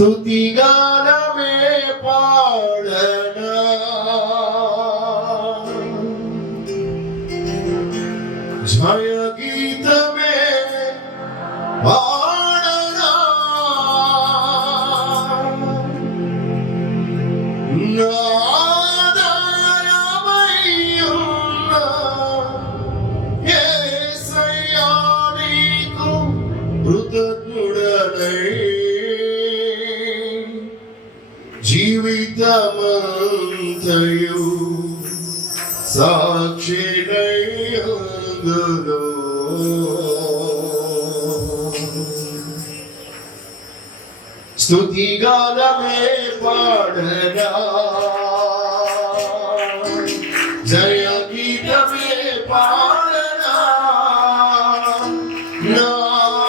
స్తుతిగానమే పాడనా జయ గీతమే పాడనా నాదారమయ్యున్న యేసయ్యా నీకు కృతజ్ఞుడనై జీవితమంతయు సాక్షినై ఉందును. స్తుతిగానమే పాడనా జయ గీతమే పాడనా నాదారమయ్యున్న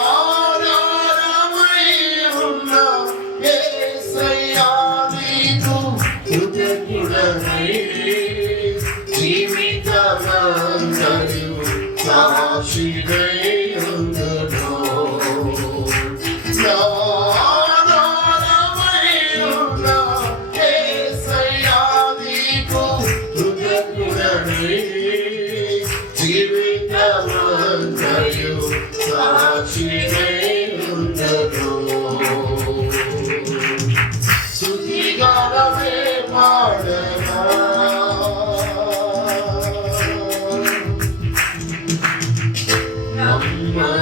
యేసయ్యా నీకు కృతజ్ఞుడనై జీవితమంతయు సాక్షినై ఉందును. నాదారమయ్యున్న యేసయ్యా నీకు కృతజ్ఞుడనై జీవితమంతయు సాక్షినై ఉందును. స్తుతిగానమే పాడనా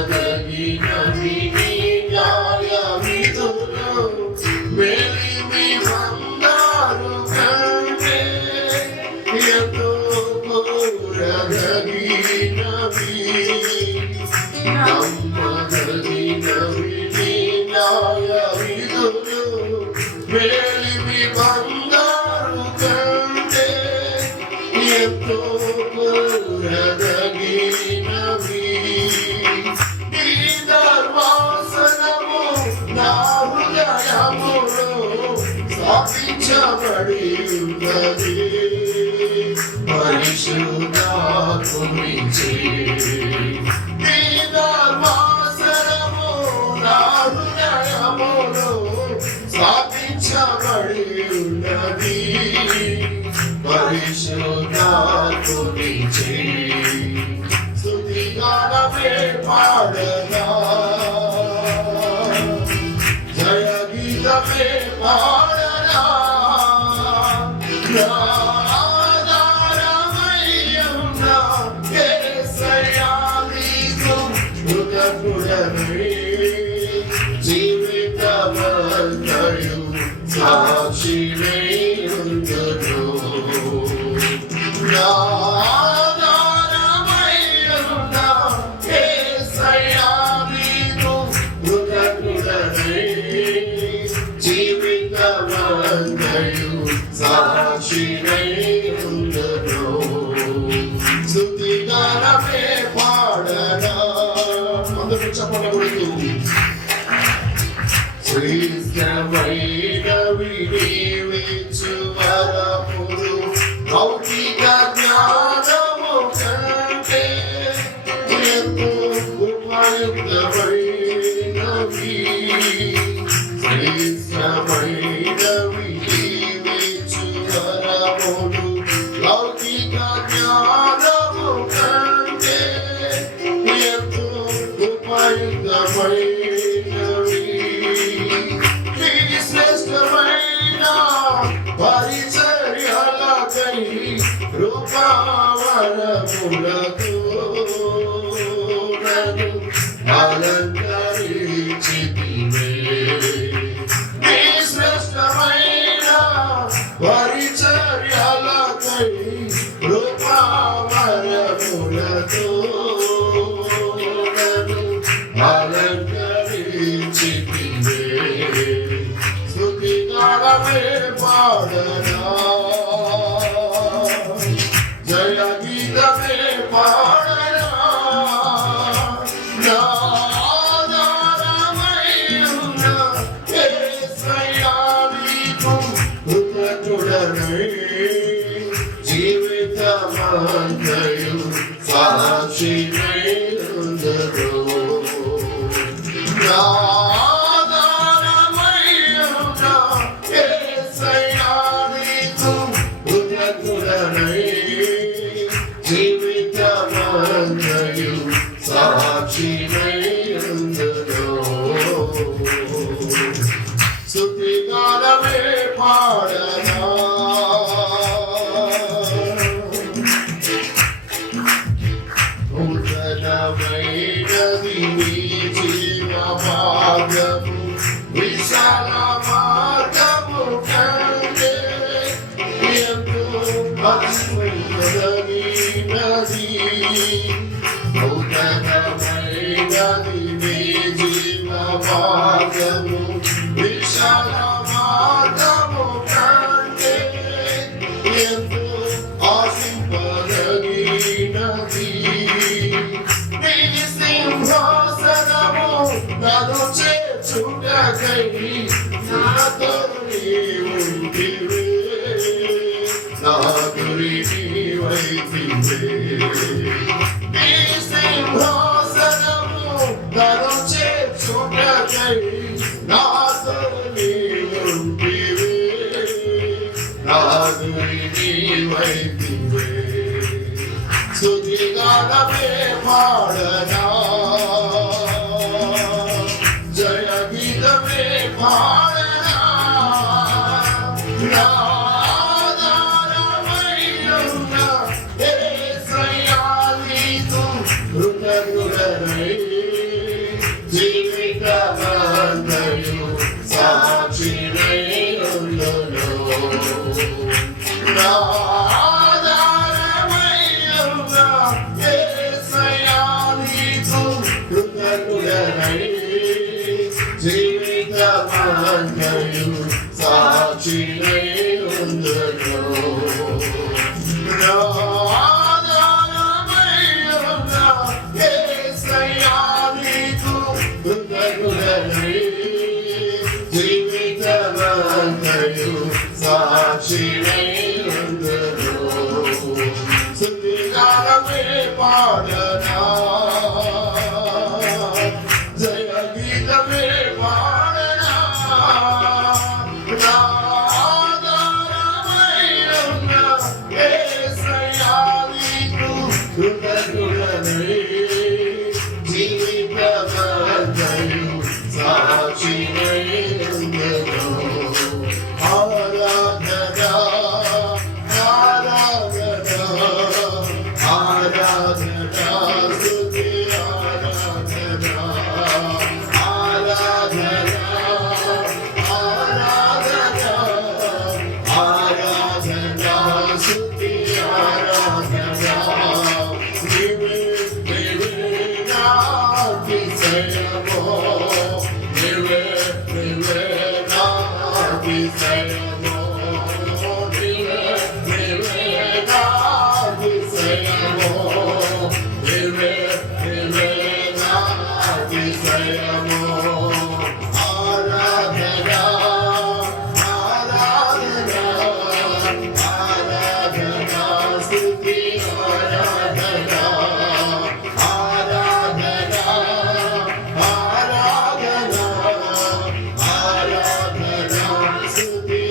నమ్మదగినవి నీ న్యాయవిధులు వెలిమి బంగారు కంటే ఎంతో కోరదగినవి. నమ్మదగినవి నీ న్యాయవిధులు వెలిమి బంగారు కంటే ఎంతో కోరదగినవి. నీ ధర్మాసనము నా హృదయములో స్థాపించబడి ఉన్నది. పరిశుద్ధాత్మునిచే నీ ధర్మాసనము నా హృదయములో స్థాపించబడి ఉన్నది. పరిశుద్ధాత్మునిచే స్తుతిగానమే పాడనా జయ గీతమే పాడనా నాదారమయ్యున్న యేసయ్యా నీకు కృతజ్ఞుడనై జీవితమంతయు సాక్షినై ఉందును. నాదారమయ్యున్న యేసయ్యా నీకు కృతజ్ఞుడనై జీవితమంతయు సాక్షినై ఉందును. స్తుతిగానమే పాడనా అందరూ చెప్పకూడదు. శ్రేష్టమైనవి నీవిచ్చు వరములు భౌతిక జ్ఞానము కంటే ఎంతో ఉపయుక్తమైనవి. శ్రేష్టమైనవి నీవిచ్చు వరములు లౌకిక జ్ఞానము కంటే ఎంతో ఉపయుక్తమైనవి. ఇది శ్రేష్టమైన పరిచర్యలకై రూపావరములతో నన్ను అలంకరించితివే. ఈ శ్రేష్టమైన పరిచర్యలకై రూపావరములతో నన్ను అలంకరించితివే. స్తుతిగానమే పాడనా జయ గీతమే పాడనా నాదారమయ్యున్న యేసయ్యా నీకు కృతజ్ఞుడనై జీవితమంతయు సాక్షినై ఉందును. నాదారమయ్యున్న స్తుతిగానమే పాడనా నూతనమైనది నీ జీవ మార్గము విశాల మార్గము కంటే ఎంతో అద్భుతమైనది నది నూతనమైనది నీ జీవ మార్గము విశాల మార్గము కంటే ఎంతో ఆశింపదగినది నీ సింహాసనము నన్ను చేర్చుటకై నాతో నీవుంటివే నా గురి నీవైతివే నీ సింహాసనము నన్ను చేర్చుటకై నాతో నీవుంటివే నా గురి నీవైతివే స్తుతిగానమే పాడనా జయ గీతమే పాడనా నా ఆధారమైన యేసయ్యా నీకు కృతజ్ఞుడనై జీవితమంతయు సాక్షినై ఉండును నా జీవితమంతయు సాక్షినై ఉండును నా ఆధారమైన యేసయ్యా నీకు కృతజ్ఞుడనై జీవితమంతయు సాక్షినై ఉండును స్తుతిగానమే పాడనా జయ గీతమే పాడనా నా ఆధారమైన యేసయ్యా నీకు కృతజ్ఞుడనై జీవితమంతయు సాక్షినై ఉండును ఆరాధనా ఆరాధనా ఆరాధనా స్తుతి ఆరాధనా ఆరాధనా ఆరాధనా ఆరాధనా స్తుతి ఆరాధనా నీవే నీవే నా అతిశయము నీవే నీవే నా అతిశయము నీవే నీవే నా అతిశయము నీవే నీవే నా అతిశయము ఆరాధనా ఆరాధనా ఆరాధనా స్తుతి ఆరాధనా ఆరాధనా ఆరాధనా ఆరాధనా స్తుతి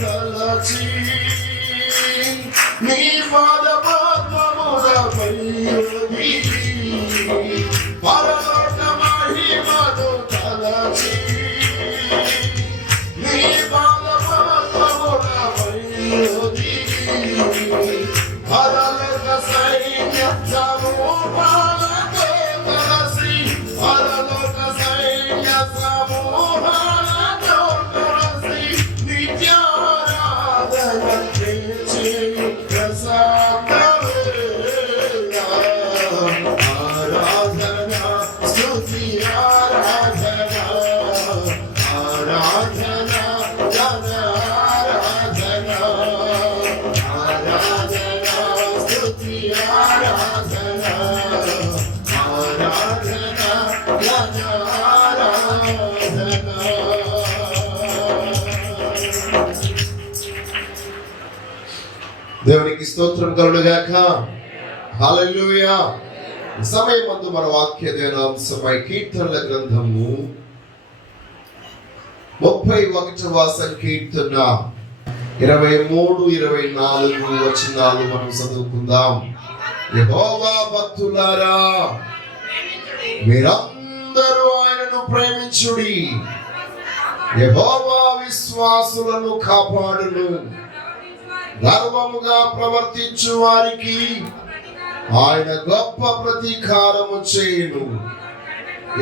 తలచి నీ పాదపద్మములపై పరలోక మహిమను తలచి నీ పాదపద్మములపై పరలోక సైన్య సమూహాలతో కలసి పరలోక సైన్య సమూహాలతో కలసి నిత్యారాధన చేసి ప్రసాదవేళ ఆరాధన స్తుతి ఆరాధన ఆరాధన ఘన ఆరాధన ఆరాధన స్తుతి ఆరాధన ఆరాధన ఘన ఆరాధన. దేవునికి స్తోత్రం కలుగుగాక. హల్లెలూయా. సమయమందు మన వాక్య ధ్యానాంశమై కీర్తనల గ్రంథము 31వ సంకీర్తన 23-24 వచనాలు మనం చదువుకుందాం. యెహోవా భక్తులారా మీరందరూ ఆయనను ప్రేమించుడి. యెహోవా విశ్వాసులను కాపాడును. గర్వముగా ప్రవర్తించు వారికి ఆయన గొప్ప ప్రతీకారము చేయును.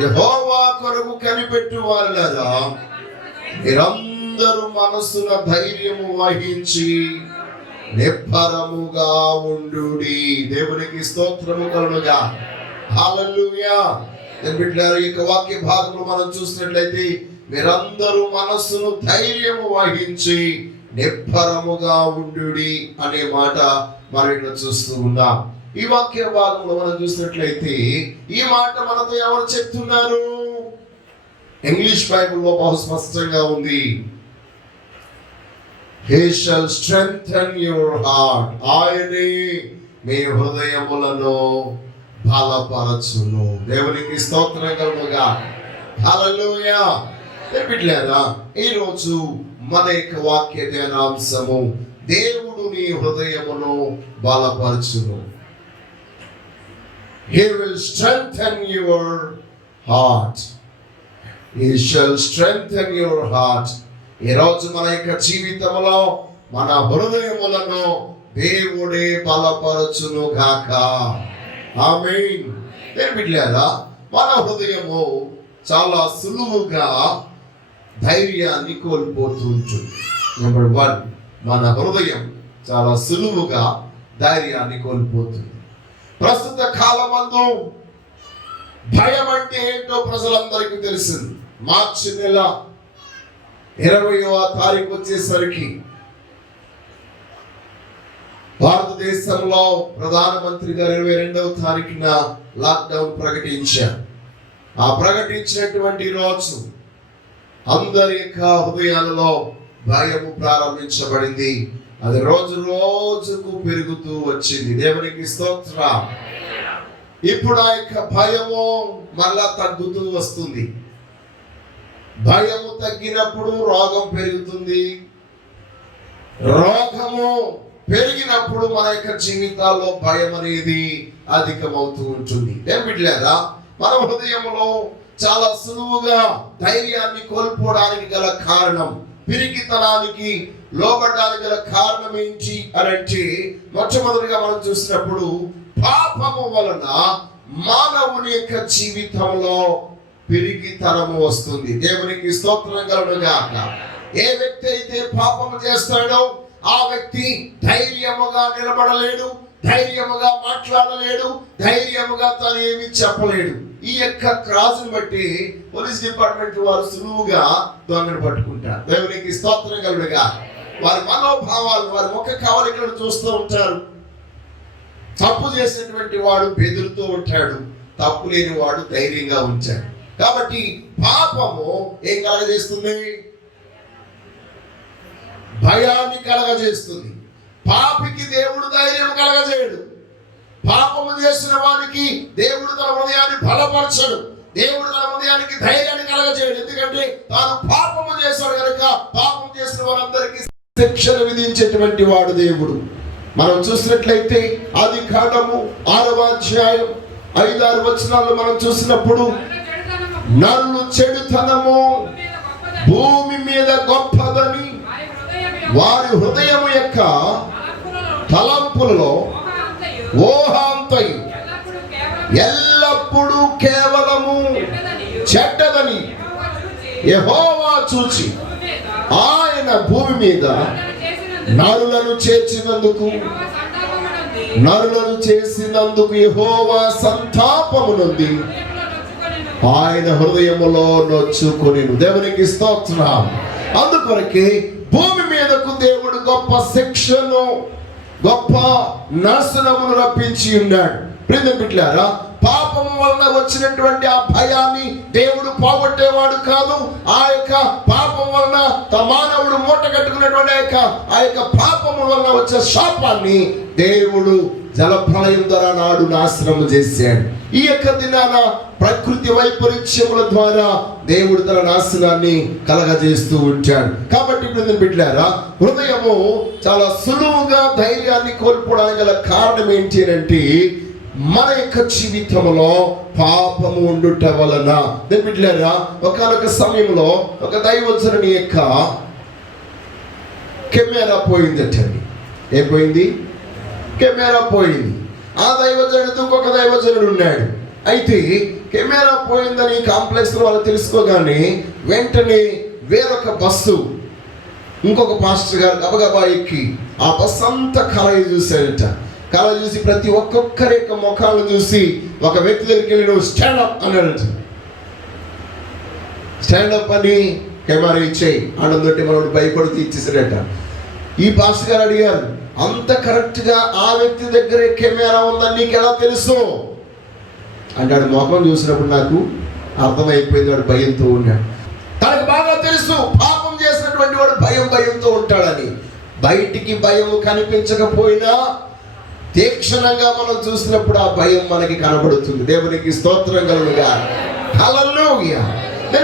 యెహోవా కొరకు కనిపెట్టు వారులారా మీరందరూ మనసున ధైర్యము వహించి నిబ్బరముగా ఉండుడి. దేవునికి స్తోత్రము కలుగుగా. హల్లెలూయా. బిడ్డలారా, ఈ వాక్య భాగంలో మనం చూసినట్లయితే మీరందరూ మనస్సును ధైర్యము వహించి నిబ్బరముగా ఉండుడి అనే మాట మనం ఇక్కడ చూస్తూ ఉన్నాం. ఈ వాక్య భాగంలో మనం చూసినట్లయితే ఈ మాట మనతో ఎవరు చెప్తున్నారు? ఇంగ్లీష్ బైబిల్లో బహు స్పష్టంగా ఉంది. He shall strengthen your heart. ఆయనే మీ హృదయములను బలపరచును. దేవునికి స్తోత్రం కలుగుగా. హల్లెలూయా. బిడ్డలారా, ఈ రోజు మన యొక్క వాక్య ధ్యానాంశము దేవుడు నీ హృదయమును బలపరచును. He will strengthen your heart. He shall strengthen your heart. ఈ రోజు మన యొక్క జీవితంలో మన హృదయములను దేవుడే బలపరచును గాక. ఆమేన్. బిడ్డలారా, మన హృదయము చాలా సులువుగా ధైర్యాన్ని కోల్పోతూ ఉంటుంది. నెంబర్ 1, మన హృదయం చాలా సులువుగా ధైర్యాన్ని కోల్పోతుంది. ప్రస్తుత కాలమందు భయం అంటే ఏంటో ప్రజలందరికీ తెలిసింది. మార్చి నెల 20వ తారీఖు వచ్చేసరికి భారతదేశంలో ప్రధానమంత్రి గారు 22వ తారీఖున లాక్డౌన్ ప్రకటించారు. ఆ ప్రకటించినటువంటి రోజు అందరి యొక్క హృదయాలలో భయము ప్రారంభించబడింది. అది రోజు రోజుకు పెరుగుతూ వచ్చింది. దేవునికి స్తోత్రం. ఇప్పుడు ఆ యొక్క భయము మళ్ళా తగ్గుతూ వస్తుంది. భయము తగ్గినప్పుడు రోగం పెరుగుతుంది. రోగము పెరిగినప్పుడు మన యొక్క జీవితాల్లో భయం అనేది అధికమవుతూ ఉంటుంది. బిడ్డలారా, మన హృదయంలో చాలా సులువుగా ధైర్యాన్ని కోల్పోవడానికి గల కారణం, పిరికితనానికి లోబడడానికి గల కారణం ఏంటి అనంటే, మొట్టమొదటిగా మనం చూసినప్పుడు పాపము వలన మానవుని యొక్క జీవితంలో పిరికితనము వస్తుంది. దేవునికి స్తోత్రం కలుగుగాక. ఏ వ్యక్తి అయితే పాపము చేస్తాడో ఆ వ్యక్తి ధైర్యముగా నిలబడలేడు, ధైర్యముగా మాట్లాడలేడు, ధైర్యముగా తను ఏమి చెప్పలేడు. ఈ యొక్క క్రాస్ని బట్టి పోలీస్ డిపార్ట్మెంట్ వారు సులువుగా దొంగను పట్టుకుంటారు. దేవునికి స్తోత్రం కలుగుగా. వారి మనోభావాలు, వారి ముఖ కవలికలను చూస్తూ ఉంటారు. తప్పు చేసినటువంటి వాడు బెదురుతూ ఉంటాడు, తప్పు లేని వాడు ధైర్యంగా ఉంచాడు. కాబట్టి పాపము ఏం కలగజేస్తుంది? భయాన్ని కలగజేస్తుంది. పాపికి దేవుడు ధైర్యం కలగజేయడు. పాపము చేసిన వానికి దేవుడు తన హృదయాన్ని బలపరచడు. దేవుడు తన హృదయానికి ధైర్యాన్ని కలగజేయడు. ఎందుకంటే తాను పాపము చేశాడు కనుక పాపం చేసిన వారందరికీ శిక్షను విధించేటువంటి వాడు దేవుడు. మనం చూసినట్లయితే ఆది కాండము 6వ అధ్యాయం 5-6 వచనాలు మనం చూసినప్పుడు నరులు చెడుతనము భూమి మీద గొప్పదని వారి హృదయము యొక్క తలంపులలో ఊహాంతయు ఎల్లప్పుడూ కేవలము చెడ్డదని యెహోవా చూచి ఆయన భూమి మీద నరులను చేసినందుకు యెహోవా సంతాపము నొంది ఆయన హృదయములో నొచ్చుకొనెను. దేవునికి స్తోత్రం. అందుకొరకే భూమి మీదకు దేవుడు గొప్ప శిక్షను, గొప్ప నాశనమును రప్పించి ఉన్నాడు. ప్రియమైన బిడ్డలారా, పాపము వలన వచ్చినటువంటి ఆ భయాన్ని దేవుడు పోగొట్టేవాడు కాదు. ఆ యొక్క పాపం వలన మానవుడు మూట కట్టుకున్నటువంటి ఆ యొక్క పాపము వలన వచ్చే శాపాన్ని దేవుడు జలప్రళయం ద్వారా నాడు నాశనం చేశాడు. ఈ యొక్క దినాన ప్రకృతి వైపరీత్యముల ద్వారా దేవుడు తన నాశనాన్ని కలగజేస్తూ ఉంటాడు. కాబట్టి బిడ్డలారా, హృదయము చాలా సులువుగా ధైర్యాన్ని కోల్పోవడానికి గల కారణం ఏంటి అంటే మన యొక్క జీవితంలో పాపము ఉండుట వలన. బిడ్డలారా, ఒకనొక సమయంలో ఒక దైవజనుని యొక్క కెమెరా పోయిందటండి. ఏం పోయింది? కెమెరా పోయింది. ఆ దైవజనుడితో ఇంకొక దైవజనుడు ఉన్నాడు. అయితే కెమెరా పోయిందని కాంప్లెక్స్ వాళ్ళు తెలుసుకోగానే వెంటనే వేరొక బస్సు ఇంకొక పాస్టర్ గారు గబగబా ఎక్కి ఆ బస్సు అంతా కలయి చూశాడట. కళ చూసి ప్రతి ఒక్కొక్కరి యొక్క ముఖాలను చూసి ఒక వ్యక్తి దగ్గరికి వెళ్ళి నువ్వు స్టాండప్ అన్నాడట. స్టాండప్ అని కెమెరా ఇచ్చేయి ఆనందోటి మనోడు భయపడుతూ ఇచ్చేసాడట. ఈ పాస్టర్ గారు అడిగారు, అంత కరెక్ట్గా ఆ వ్యక్తి దగ్గరే కెమెరా ఉందని నీకు ఎలా తెలుసు అంటాడు. ముఖం చూసినప్పుడు నాకు అర్థమైపోయింది, వాడు భయంతో ఉన్నాడు. తనకు బాగా తెలుసు పాపం చేసినటువంటి వాడు భయంతో ఉంటాడని. బయటికి భయం కనిపించకపోయినా తీక్షణంగా మనం చూసినప్పుడు ఆ భయం మనకి కనబడుతుంది. దేవునికి స్తోత్రం కలుగుగా. హల్లెలూయా.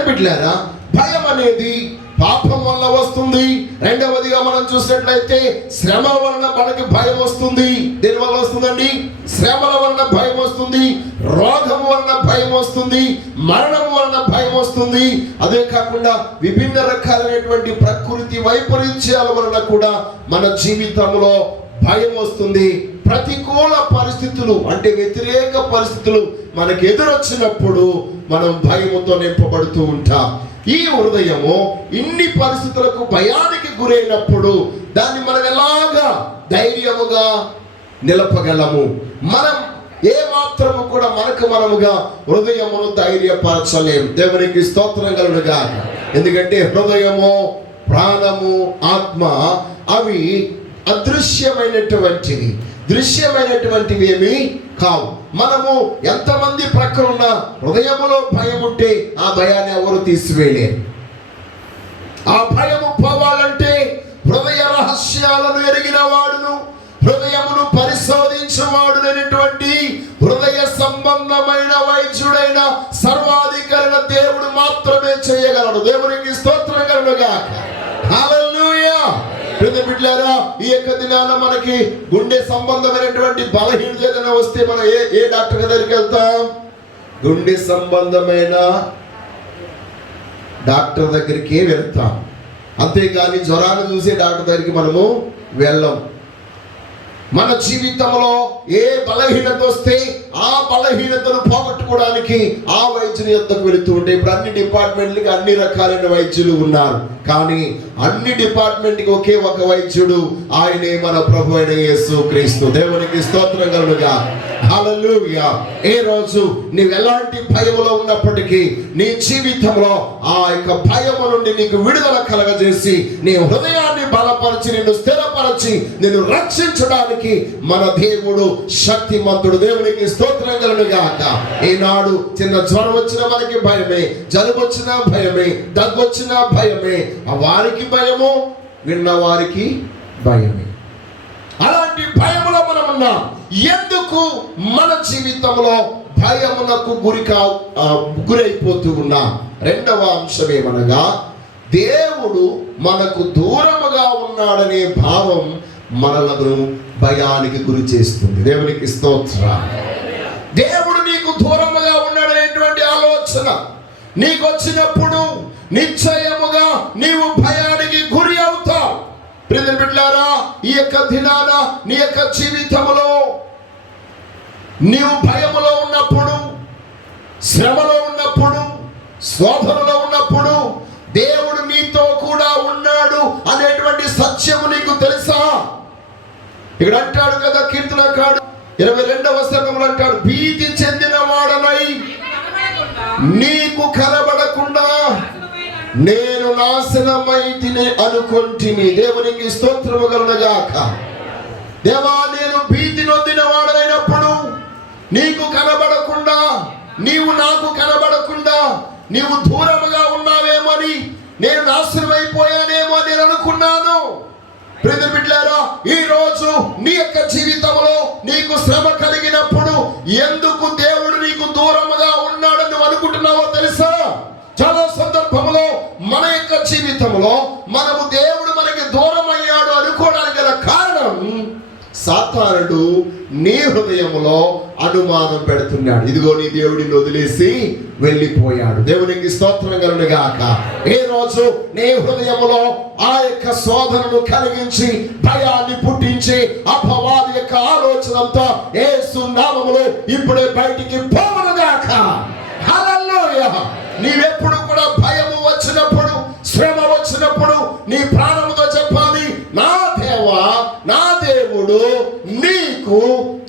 బిడ్డలారా, భయం అనేది పాపం వల్ల వస్తుంది. రెండవదిగా మనం చూసినట్లయితే శ్రమ వలన మనకి భయం వస్తుంది. దేని వల్ల వస్తుందండి? శ్రమల వలన భయం వస్తుంది, రోగం వలన భయం వస్తుంది, మరణం వలన భయం వస్తుంది. అదే కాకుండా విభిన్న రకాలైనటువంటి ప్రకృతి వైపరీత్యాల వలన కూడా మన జీవితంలో భయం వస్తుంది. ప్రతికూల పరిస్థితులు అంటే వ్యతిరేక పరిస్థితులు మనకు ఎదురొచ్చినప్పుడు మనం భయముతో నింపబడుతూ ఉంటాం. ఈ హృదయము ఇన్ని పరిస్థితులకు భయానికి గురైనప్పుడు దాన్ని మనం ఎలాగా ధైర్యముగా నిలపగలము? మనం ఏ మాత్రము కూడా మనముగా హృదయమును ధైర్యపరచలేం. దేవునికి స్తోత్రం కలుగుగా. ఎందుకంటే హృదయము, ప్రాణము, ఆత్మ అవి అదృశ్యమైనటువంటివి, దృశ్యమైనటువంటివి ఏమీ కావు. మనము ఎంతమంది ప్రక్కన ఉన్న హృదయములో భయం ఉంటే ఆ భయాన్ని ఎవరు తీసివేయలేరు. ఆ భయము పోవాలంటే హృదయ రహస్యాలను ఎరిగిన వాడును, హృదయమును పరిశోధించేవాడునైనటువంటి హృదయ సంబంధమైన వైద్యుడైన సర్వాధికారైన దేవుడు మాత్రమే చేయగలడు. దేవునికి స్తోత్రం కలుగుగా. హల్లెలూయా. బిడ్డలారా, ఈ యొక్క దినాన మనకి గుండె సంబంధమైనటువంటి బలహీనత ఏదైనా వస్తే మనం ఏ డాక్టర్ దగ్గరికి వెళ్తాం? గుండె సంబంధమైన డాక్టర్ దగ్గరికి వెళ్తాం. అంతేగాని జ్వరాన్ని చూసే డాక్టర్ దగ్గరికి మనము వెళ్ళం. మన జీవితంలో ఏ బలహీనత వస్తే ఆ బలహీనతను పోగొట్టుకోవడానికి ఆ వైద్యుని యొద్దకు వెళుతూ ఉంటే, ఇప్పుడు అన్ని డిపార్ట్మెంట్లకి అన్ని రకాలైన వైద్యులు ఉన్నారు. కానీ అన్ని డిపార్ట్మెంట్కి ఒకే ఒక వైద్యుడు, ఆయనే మన ప్రభు అయిన యేసు క్రీస్తు. దేవునికి స్తోత్రం కలుగుగా. హల్లెలూయా. ఏ రోజు నీవు ఎలాంటి భయములో ఉన్నప్పటికీ నీ జీవితంలో ఆ యొక్క భయము నుండి నీకు విడుదల కలగజేసి నీ హృదయాన్ని బలపరిచి నిన్ను స్థిరపరిచి నిన్ను రక్షించడానికి మన దేవుడు శక్తిమంతుడు. దేవునికి స్తోత్రం కలుగుగాక. ఈనాడు చిన్న జ్వరం వచ్చినా మనకి భయమే, జలుబు వచ్చినా భయమే, దగ్గు వచ్చినా భయమే. వారికి భయము, విన్న వారికి భయమే. అలాంటి భయములో మనం ఉన్నాం. ఎందుకు మన జీవితంలో భయమునకు గురైపోతూ ఉన్నాం? రెండవ అంశం ఏమనగా దేవుడు మనకు దూరముగా ఉన్నాడనే భావం మనలను భయానికి గురి చేస్తుంది. దేవునికి స్తోత్రం. దేవుడు నీకు దూరముగా ఉన్నాడనేటువంటి ఆలోచన నీకు వచ్చినప్పుడు నిశ్చయముగా నీవు భయానికి గురి అవుతావు. ప్రియమైన బిడ్డలారా, ఈ యొక్క దినాన నీ యొక్క జీవితంలో నీవు భయములో ఉన్నప్పుడు, శ్రమలో ఉన్నప్పుడు, శోధనలో ఉన్నప్పుడు దేవుడు నీతో కూడా ఉన్నాడు అనేటువంటి సత్యము నీకు తెలుసా? ఇక్కడ అంటాడు కదా కీర్తనకారుడు 22వ వచనంలో అంటాడు, భీతి చెందిన వాడనై నీకు కనబడకుండా నేను నాశనమైతిని అనుకొంటిని. దేవునికి స్తోత్రము కలుగుగాక. దేవా, నేను భీతి నొందిన వాడనైనప్పుడు నీకు కనబడకుండా, నీవు నాకు కనబడకుండా నీవు దూరముగా ఉన్నావేమని, నేను నాశనమైపోయానేమో నేను అనుకున్నాను. ప్రియమైన బిడ్డలారా, ఈ రోజు నీ యొక్క జీవితంలో నీకు శ్రమ కలిగినప్పుడు ఎందుకు దేవుడు నీకు దూరముగా ఉన్నాడని నువ్వు అనుకుంటున్నావో తెలుసా? చాలా సందర్భంలో మన యొక్క జీవితంలో మనము దేవుడు మనకి దూరం అయ్యాడు అనుకోవడానికి గల కారణం, సాతానుడు నీ హృదయంలో అనుమానం పెడుతున్నాడు. ఇదిగో నీ దేవుడిని వదిలేసి వెళ్ళిపోయాడు. దేవునికి స్తోత్రం కలుగుగాక. ఏ రోజు నీ హృదయంలో ఆ యొక్క శోధనను కలిగించి భయాన్ని పుట్టించి అపవాది యొక్క ఆలోచనంతో యేసు నామములో ఇప్పుడే బయటికి పోవునుగాక. హల్లెలూయా. నీవెప్పుడు కూడా భయము వచ్చినప్పుడు, శ్రమ వచ్చినప్పుడు నీ ప్రాణముతో చెప్పాలి, నా దేవా, నా దేవుడు నీకు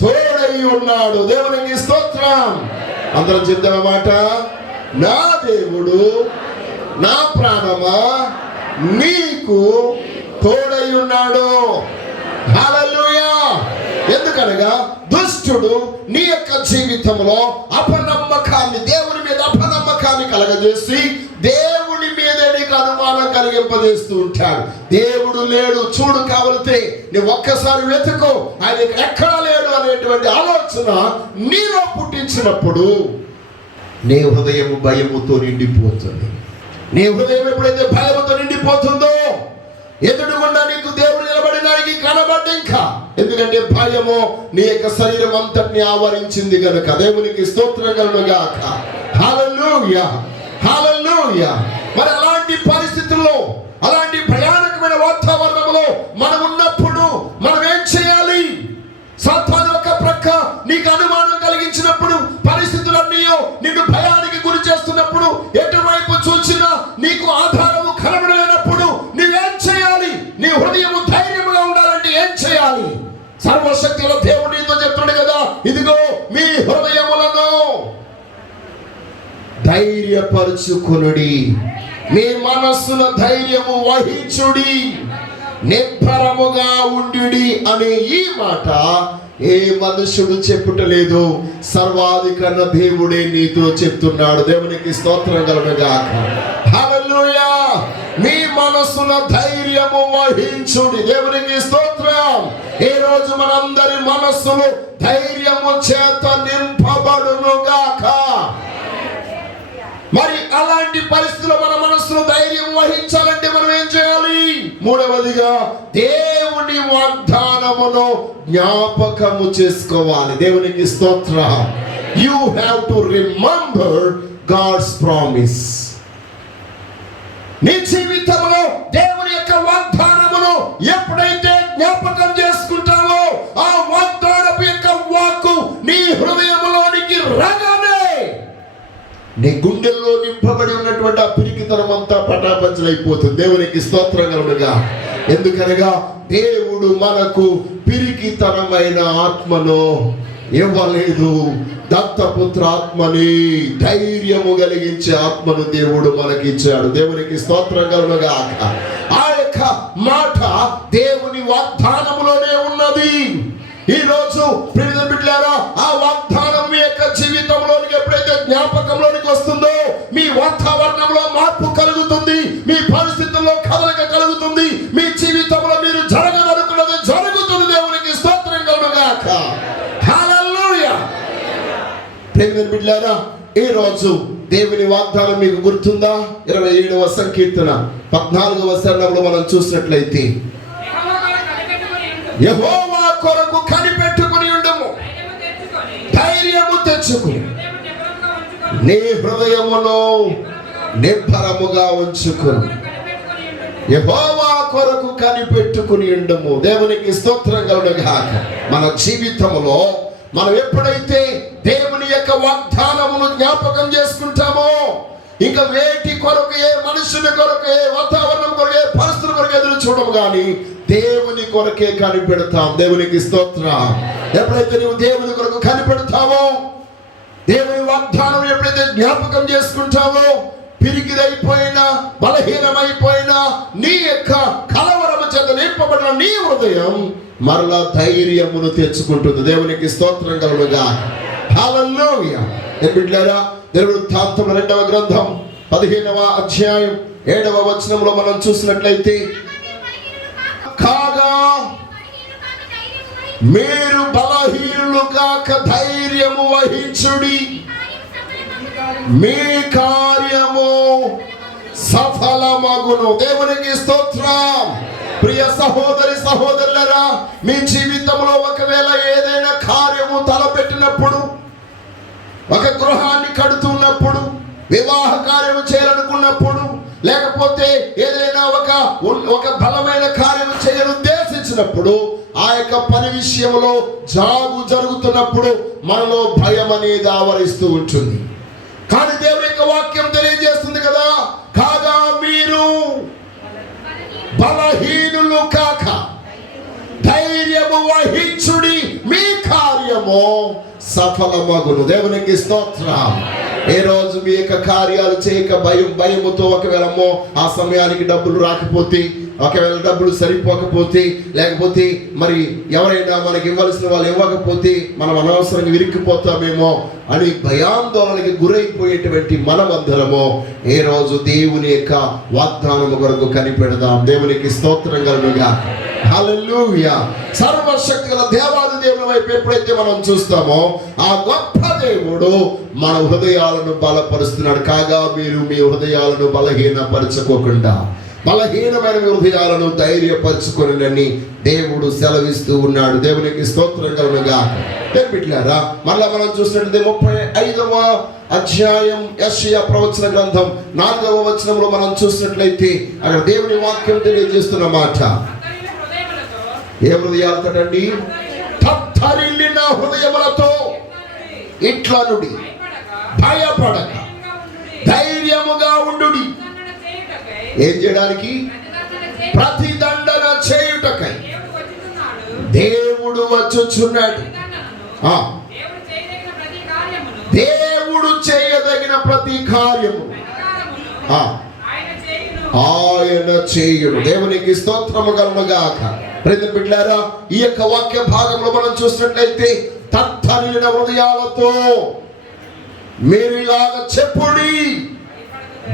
తోడై ఉన్నాడు. దేవునికి స్తోత్రం. అందరం చెప్తామన్నమాట, నా దేవుడు, నా ప్రాణమా, నీకు తోడై ఉన్నాడు. హల్లెలూయా. ఎందుకనగా దుష్టుడు నీ యొక్క జీవితంలో అపనమ్మకాన్ని, దేవుని మీద అపనమ్మకాన్ని కలగజేసి దేవుని మీదే నీకు అనుమానం కలిగింపజేస్తూ ఉంటాడు. దేవుడు లేడు, చూడు కావలితే నువ్వు ఒక్కసారి వెతుకో, ఆయన ఎక్కడా లేడు అనేటువంటి ఆలోచన నీలో పుట్టించినప్పుడు నీ హృదయం భయముతో నిండిపోతుంది. నీ హృదయం ఎప్పుడైతే భయముతో నిండిపోతుందో ఎదురుగుండా నీకు దేవుడు నిలబడినానికి కనబడ్డ ఇంకా, ఎందుకంటే భయము నీ యొక్క శరీరం అంతటిని ఆవరించింది కనుక. దేవునికి స్తోత్రం కలుగుగాక. హల్లెలూయా, హల్లెలూయా. మరి అలాంటి పరిస్థితుల్లో, అలాంటి భయానకమైన వాతావరణంలో మనం ఉన్నప్పుడు మనం ఏం చేయాలి? సాతాను ఒక ప్రక్క నీకు అనుమానం కలిగించినప్పుడు, పరిస్థితులన్నీ నిన్ను భయానికి గురి చేస్తున్నప్పుడు, ఎటువైపు చూసినా నీకు ఆధారము కనబడలేనప్పుడు నీవేం చేయాలి? నీ హృదయము ధైర్యముగా ఉండాలంటే ఏం చేయాలి? సర్వశక్తిలో దేవుడు నీతో చెప్తున్నాడు కదా, ఇదిగో మీ హృదయములను ధైర్యపరుచుకొనుడి, మీ మనస్సును ధైర్యము వహించుడి, నిబ్బరముగా ఉండుడి అనే ఈ మాట ఏ మనుషుడు చెప్పుటలేదు, సర్వాధికరణ దేవుడే నీతో చెప్తున్నాడు. దేవునికి స్తోత్రం కలుగుగాక. హల్లెలూయా. మీ మనస్సున ధైర్యము వహించుడి. దేవునికి స్తోత్రం. ఈ రోజు మనందరి మనస్సులు ధైర్యము చేత నింపబడునుగాక. మరి అలాంటి పరిస్థితుల్లో మన మనస్సును ధైర్యం వహించాలంటే మనం ఏం చేయాలి? మూడవదిగా దేవుని వాగ్దానమును జ్ఞాపకము చేసుకోవాలి. దేవునికి స్తోత్రం. You have to remember God's promise. నీ జీవితంలో దేవుని యొక్క వాగ్దానమును ఎప్పుడైతే జ్ఞాపకం చేసుకుంటావో, ఆ వాగ్దానపు యొక్క వాక్కు నీ హృదయములోనికి రాగానే నీ గుండెల్లో నింపబడి ఉన్నటువంటి ఆ పిరికితనం అంతా పటాపంచలైపోతుంది. దేవునికి స్తోత్రం కలుగుగా. ఎందుకనగా దేవుడు మనకు పిరికితనమైన ఆత్మను ఇవ్వలేదు, దత్తపుత్ర ఆత్మని, ధైర్యము కలిగించే ఆత్మను దేవుడు మనకి ఇచ్చాడు. దేవునికి స్తోత్రం కలుగుగా. ఆ యొక్క మాట దేవుని వాగ్దానములోనే ఉన్నది. ఈ రోజు ప్రియమైన బిడ్డలారా, ఆ వాగ్దానం మీ యొక్క జీవితంలోనికి ఎప్పుడైతే జ్ఞాపకంలోనికి వస్తుందో, మీ వాతావరణంలో మార్పు కలుగుతుంది, మీ పరిస్థితుల్లో కదలిక కలుగుతుంది, మీ జీవితంలో మీరు జరగదనుకున్నది జరుగుతుంది. దేవునికి స్తోత్రం కలుగుగాక. హల్లెలూయా. ప్రియమైన బిడ్డలారా, ఈ రోజు దేవుని వాగ్దానం మీకు గుర్తుందా? 27వ సంకీర్తన 14వ వచనంలో మనం చూసినట్లయితే, యెహోవా కొరకు కనిపెట్టుకుని ఉండము, ధైర్యము తెచ్చుకుని నీ హృదయమును నిబ్బరముగా ఉంచుకుని. యెహోవా కొరకు కనిపెట్టుకుని ఉండము. దేవునికి స్తోత్రం కలుగును గాక. మన జీవితంలో మనం ఎప్పుడైతే దేవుని యొక్క వాగ్దానమును జ్ఞాపకం చేసుకుంటామో, ఇంకా వేటి కొరకు, ఏ మనుషుని కొరకు, ఏ వాతావరణం కొరకు, ఏ పరిస్థితుల కొరకు ఎదురు చూడము కానీ దేవుని కొరకే కనిపెడతాం. దేవునికి స్తోత్రం. ఎప్పుడైతే నువ్వు దేవుని కొరకు కనిపెడతావో, దేవుని వాగ్దానం ఎప్పుడైతే జ్ఞాపకం చేసుకుంటావో, పిరికిదైపోయినా, బలహీనమైపోయినా నీ యొక్క కలవరము చేత నింపబడిన నీ హృదయం మరలా ధైర్యమును తెచ్చుకుంటుంది. దేవునికి స్తోత్రం కలుగుగా. హల్లెలూయా. బిడ్డలారా, దినవృత్తాంతం 2వ గ్రంథం 15వ అధ్యాయం 7వ వచనంలో మనం చూసినట్లయితే, కాగా మీరు బలహీనులు కాక ధైర్యము వహించుడి, మీ కార్యము సఫలమగును. దేవునికి స్తోత్రం. ప్రియ సహోదరి సహోదరులరా, మీ జీవితంలో ఒకవేళ ఏదైనా కార్యము తలపెట్టినప్పుడు, ఒక గృహాన్ని కడుతున్నప్పుడు, వివాహ కార్యము చేయాలనుకున్నప్పుడు, లేకపోతే ఏదైనా ఒక బలమైన కార్యము చేయాలని ఉద్దేశించినప్పుడు, ఆ యొక్క పని విషయంలో జాగు జరుగుతున్నప్పుడు మనలో భయం అనేది ఆవరిస్తూ ఉంటుంది. కానీ దేవుని యొక్క వాక్యం తెలియజేస్తుంది కదా, కాగా మీరు బలహీనులు కాక ధైర్యము వహించుడి, మీ కార్యము సఫలమగును. దేవునికి స్తోత్రం. ఏ రోజు మీ యొక్క కార్యాలు చేయక భయముతో, ఒకవేళ ఆ సమయానికి డబ్బులు రాకపోతే, ఒకవేళ డబ్బులు సరిపోకపోతే, లేకపోతే మరి ఎవరైనా మనకి ఇవ్వాల్సిన వాళ్ళు ఇవ్వకపోతే మనం అనవసరంగా విరిక్కిపోతామేమో అని భయాందోళనకి గురైపోయేటువంటి మనమందరము ఏ రోజు దేవుని యొక్క వాగ్దానము కొరకు కనిపెడదాం. దేవునికి స్తోత్రం కలుగుగా. హల్లెలూయా. సర్వశక్తి గల దేవాది దేవుని వైపు ఎప్పుడైతే మనం చూస్తామో, ఆ గొప్ప దేవుడు మన హృదయాలను బలపరుస్తున్నాడు. కాగా మీరు మీ హృదయాలను బలహీనపరచుకోకుండా, బలహీనమైన హృదయాలను ధైర్యపరచుకొనినని దేవుడు సెలవిస్తూ ఉన్నాడు. దేవునికి స్తోత్రం కలుగుగా. బిడ్డలారా, మళ్ళా మనం చూసినట్లయితే 35వ అధ్యాయం యెషయా ప్రవచన గ్రంథం 4వ వచనంలో మనం చూసినట్లయితే అక్కడ దేవుని వాక్యం తెలియజేస్తున్న మాట, ఏ హృదయాలతోనండి? తత్తరిల్లిన హృదయములతో ఇట్లనుడి, భయపడక ధైర్యముగా ఉండుడి. ఏం చేయడానికి? ప్రతిదండన చేయుటకై దేవుడు వచ్చుచున్నాడు. దేవుడు చేయదగిన ప్రతి కార్యము ఆయన చేయుడు. దేవునికి స్తోత్రము కలుగుగాక. ప్రియమైన బిడ్డలారా, ఈ యొక్క వాక్య భాగంలో మనం చూసినట్లయితే, తత్తరిల్లిన హృదయాలతో మీరు ఇలాగ చెప్పుడి,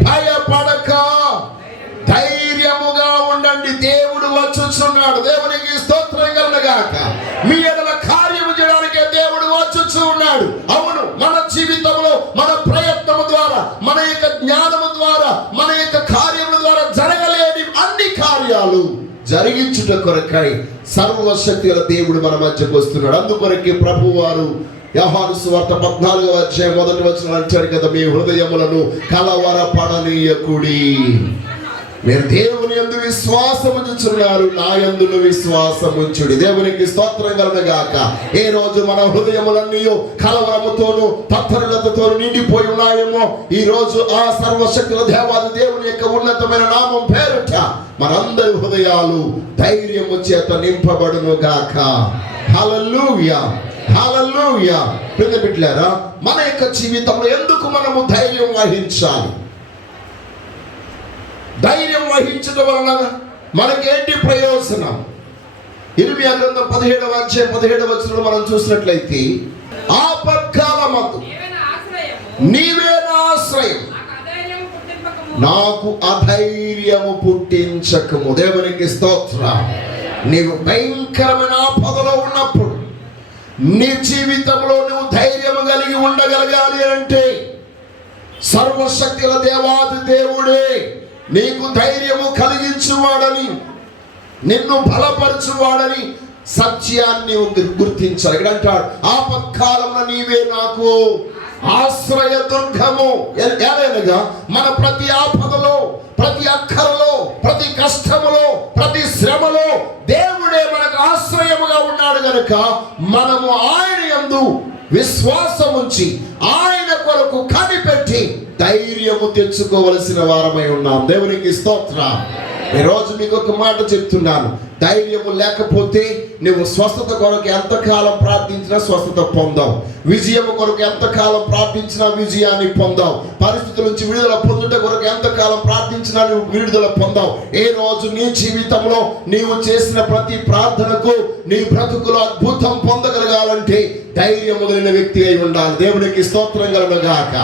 భయపడక ధైర్యముగా ఉండండి, దేవుడు వచ్చుచున్నాడు. దేవునికి స్తోత్రం కలుగుగాక. మీ ఎడల కార్యము చేయడానికే దేవుడు వచ్చుచు ఉన్నాడు. అవును, మన జీవితంలో మన ప్రయత్నము ద్వారా, మన యొక్క జ్ఞానము ద్వారా, మన యొక్క కార్యముల ద్వారా జరగలేని అన్ని కార్యాలు జరిగించుట కొరకై సర్వశక్తి గల దేవుడు మన మధ్యకు వస్తున్నాడు. అందుకొరకే ప్రభు వారు యోహాను సువార్త 14వ అధ్యాయం 1వ వచనం అంటారు కదా, మీ హృదయములను కలవరపడనీయకుడి. మీరు దేవుని యందు విశ్వాసం ఉంచుచున్నారు, నా యందును విశ్వాసం ఉంచుడి. దేవునికి స్తోత్రం కలుగుగాక. ఏ రోజు మన హృదయములన్నీ కలవరముతోను తత్తరిలతోను నిండిపోయి ఉన్నాయేమో, ఈ రోజు ఆ సర్వశక్తుల దేవాది దేవుని యొక్క ఉన్నతమైన నామం పేరుట మనందరి హృదయాలు ధైర్యము చేత నింపబడును గాక. హల్లెలూయా, హల్లెలూయా. ప్రియమైన బిడ్డలారా, మన యొక్క జీవితంలో ఎందుకు మనము ధైర్యం వహించాలి? ధైర్యం వహించడం వలన మనకేంటి ప్రయోజనం? ఇర్మియా గ్రంథం 17వ అధ్యాయం 17వ వచనంలో మనం చూసినట్లయితే, ఆపత్కాలమందు నీవే నా ఆశ్రయం, నాకు అధైర్యము పుట్టించకము. దేవునికి స్తోత్రం. నీవు భయంకరమైన ఆపదలో ఉన్నప్పుడు నీ జీవితంలో నువ్వు ధైర్యం కలిగి ఉండగలగాలి అంటే సర్వశక్తుల దేవాది దేవుడే నీకు ధైర్యము కలిగించువాడని, నిన్ను బలపరచువాడని సత్యాన్ని గుర్తించాలి. ఇక్కడ అంటాడు, ఆపత్కాలమున నీవే నాకు ఆశ్రయ దుర్గము. ఏలైనగా మన ప్రతి ఆపదలో, ప్రతి అక్కరలో, ప్రతి కష్టములో, ప్రతి శ్రమలో దేవుడే మనకు ఆశ్రయముగా ఉన్నాడు గనుక మనము ఆయన యందు విశ్వాసం ఉంచి ఆయన కొరకు కనిపెట్టి ధైర్యము తెచ్చుకోవలసిన వారమై ఉన్నాం. దేవునికి స్తోత్రం. ఈరోజు మీకు ఒక మాట చెప్తున్నాను, ధైర్యము లేకపోతే నువ్వు స్వస్థత కొరకు ఎంతకాలం ప్రార్థించినా స్వస్థత పొందావు, విజయము కొరకు ఎంతకాలం ప్రార్థించినా విజయాన్ని పొందావు, పరిస్థితుల నుంచి విడుదల పొందుట కొరకు ఎంతకాలం ప్రార్థించినా నువ్వు విడుదల పొందావు. ఏ రోజు నీ జీవితంలో నీవు చేసిన ప్రతి ప్రార్థనకు నీ బ్రతుకులో అద్భుతం పొందగలగాలంటే ధైర్యము కలిగిన వ్యక్తి అయి ఉండాలి. దేవునికి స్తోత్రం కలుగుగాక.